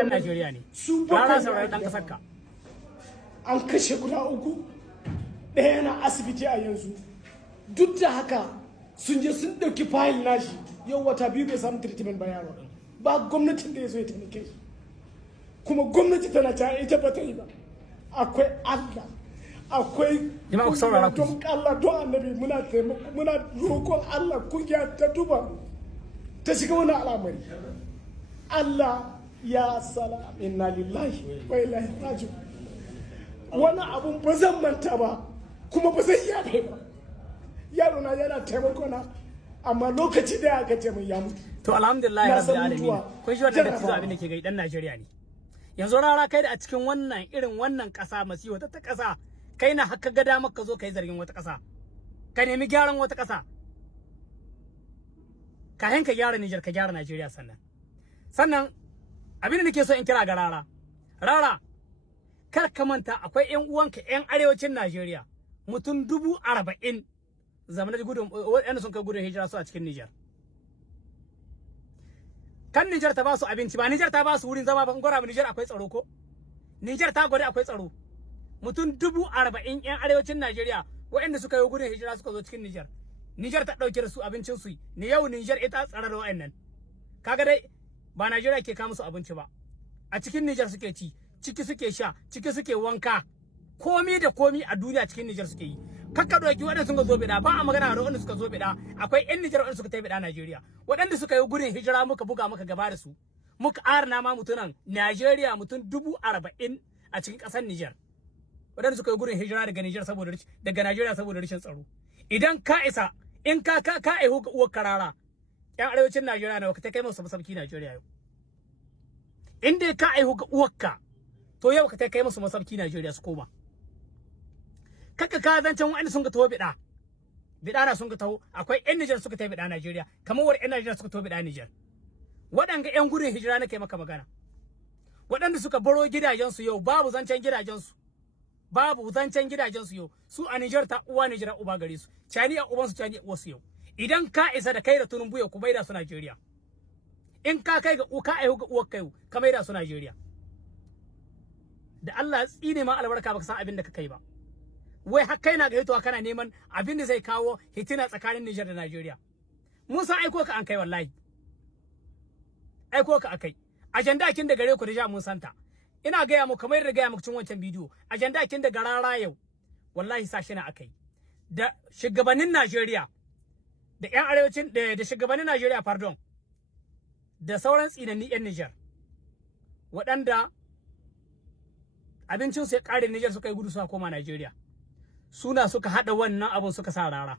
dan Najeriya ne su rara saurari dan kasar ka an kashe guda 3 ɗaya yana asibiti a yanzu duk da haka sun je sun ɗauki fayil nashi yau wata 2 bai samu treatment ba yaro ba gwamnatin da ya zo ya taimake shi kuma gwamnati tana ta ita ba ta yi ba akwai Allah akwai jama'a ku saurara ku don Allah don annabi muna taimako muna roƙon Allah kungiya ta duba ta shiga wani al'amari Allah ya salam inna lillahi wa inna ilaihi raji'un wani abun ba zan manta ba kuma ba zan yafe ba yaro na yana taimako na amma lokaci da aka ce mun ya mutu to alhamdulillah rabbil alamin kun shi wannan da abin da ke ga dan Najeriya ne yanzu rara kai da a cikin wannan irin wannan kasa masiwa ta kasa kai na haka ga damar ka zo kai zargin wata kasa ka nemi gyaran wata kasa ka hanka gyara Niger ka gyara Najeriya sannan abin da nake so in kira ga rara kar ka manta akwai ƴan uwanka ƴan arewacin Najeriya mutum 40,000 zamanin gudun wanda sun kai gudun hijira su a cikin Niger kan Niger ta ba su abinci ba Niger ta ba su wurin zama ba kun gora Niger akwai tsaro ko Niger ta gwada akwai tsaro mutum 40,000 ƴan arewacin Najeriya waɗanda suka yi gudun hijira suka zo cikin Niger ta dauke da su abincin su ne yau Niger ita tsara da waɗannan kaga dai ba Najeriya ke kawo musu abinci ba a cikin Niger suke ci ciki suke sha ciki suke wanka komi da komi a duniya cikin Niger suke yi kakka doki waɗanda sun zo bida ba a magana da waɗanda suka zo bida akwai ƴan Niger waɗanda suka tafi bida Najeriya waɗanda suka yi gudun hijira muka buga muka gaba da su muka arna ma mutunan Najeriya mutum 40,000 a cikin ƙasar Niger waɗanda suka yi gudun hijira daga Niger saboda daga Najeriya saboda rashin tsaro idan ka isa in ka aihu ga uwar karara ƴan arewacin Najeriya ne ka kai musu masauki Najeriya yau in dai ka aihu ga uwarka to yau ka kai musu masauki Najeriya su koma kaka ka zancen wanda sun ka taho bida na sun ka taho akwai ƴan Niger suka tafi bida Najeriya kamar war ƴan Najeriya suka taho bida Niger waɗanga ƴan gudun hijira nake maka magana waɗanda suka baro gidajensu yau babu zancen gidajensu yau su a Niger ta uwa Niger uba gare su cani a ubansu cani a uwarsu yau idan ka isa da kai da tunun buya ku maida su Najeriya in ka kai ga ka aihu ga uwar kai ka maida su Najeriya da Allah tsine ma albarka baka san abin da ka kai ba wai har kai na ga hitowa kana neman abin da zai kawo hitina tsakanin Niger da Najeriya mun san aiko ka an kai wallahi aiko ka akai ajanda kin da gare ku da mun santa ina gaya muku kamar da gaya muku cikin wancan bidiyo ajanda kin da garara yau wallahi sashi na akai da shugabannin Najeriya da ƴan arewacin da shugabannin Najeriya pardon da sauran tsinanni ƴan Niger waɗanda abincin su ya kare Niger suka yi gudu suka koma Najeriya suna suka hada wannan abun suka sa rara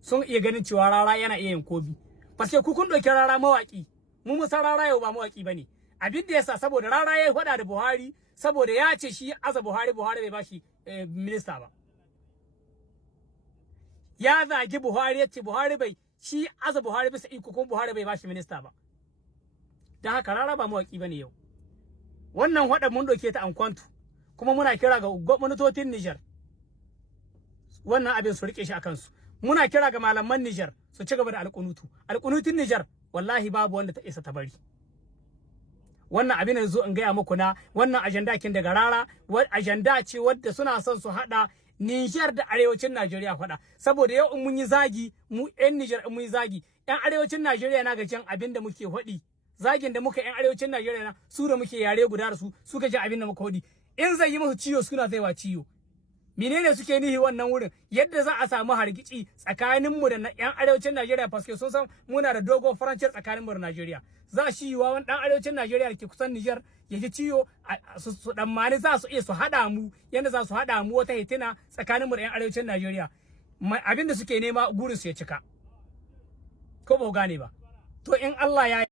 sun iya ganin cewa rara yana iya yin kobi paske ku kun dauki rara mawaki mu san rara yau ba mawaki bane abin da yasa saboda rara yayi fada da Buhari saboda ya ce shi aza Buhari bai bashi minista ba ya zagi Buhari ya ce Buhari bai shi aza Buhari bisa iko kuma Buhari bai bashi minista ba dan haka rara ba mawaki bane yau wannan hada mun dauke ta an kwantu kuma muna kira ga gwamnatocin Niger wannan abin su rike shi a kansu muna kira ga malaman Niger su ci gaba da alƙunutin Niger wallahi babu wanda ta isa ta bari wannan abin da zo in gaya muku na wannan ajanda kin daga rara ajanda ce wadda suna son su hada Niger da arewacin Najeriya fada saboda yau in mun yi zagi mu ƴan Niger in mun yi zagi ƴan arewacin Najeriya na ga jan abin da muke hodi zagin da muka ƴan arewacin Najeriya na su da muke yare guda da su suka ji abin da muka hodi in zai yi musu ciyo suna zai wa ciyo menene suke nihi wannan wurin yadda za a samu hargici tsakanin mu da yan arewacin Najeriya paske sun san muna da dogon farancin tsakanin mu da Najeriya za shi yiwa wani dan arewacin Najeriya da ke kusan Niger ya ji ciyo su dan mani za su iya su hada mu yanda za su hada mu wata hitina tsakanin mu da yan arewacin Najeriya abinda suke nema gurin su ya cika ko ba gane ba to in Allah ya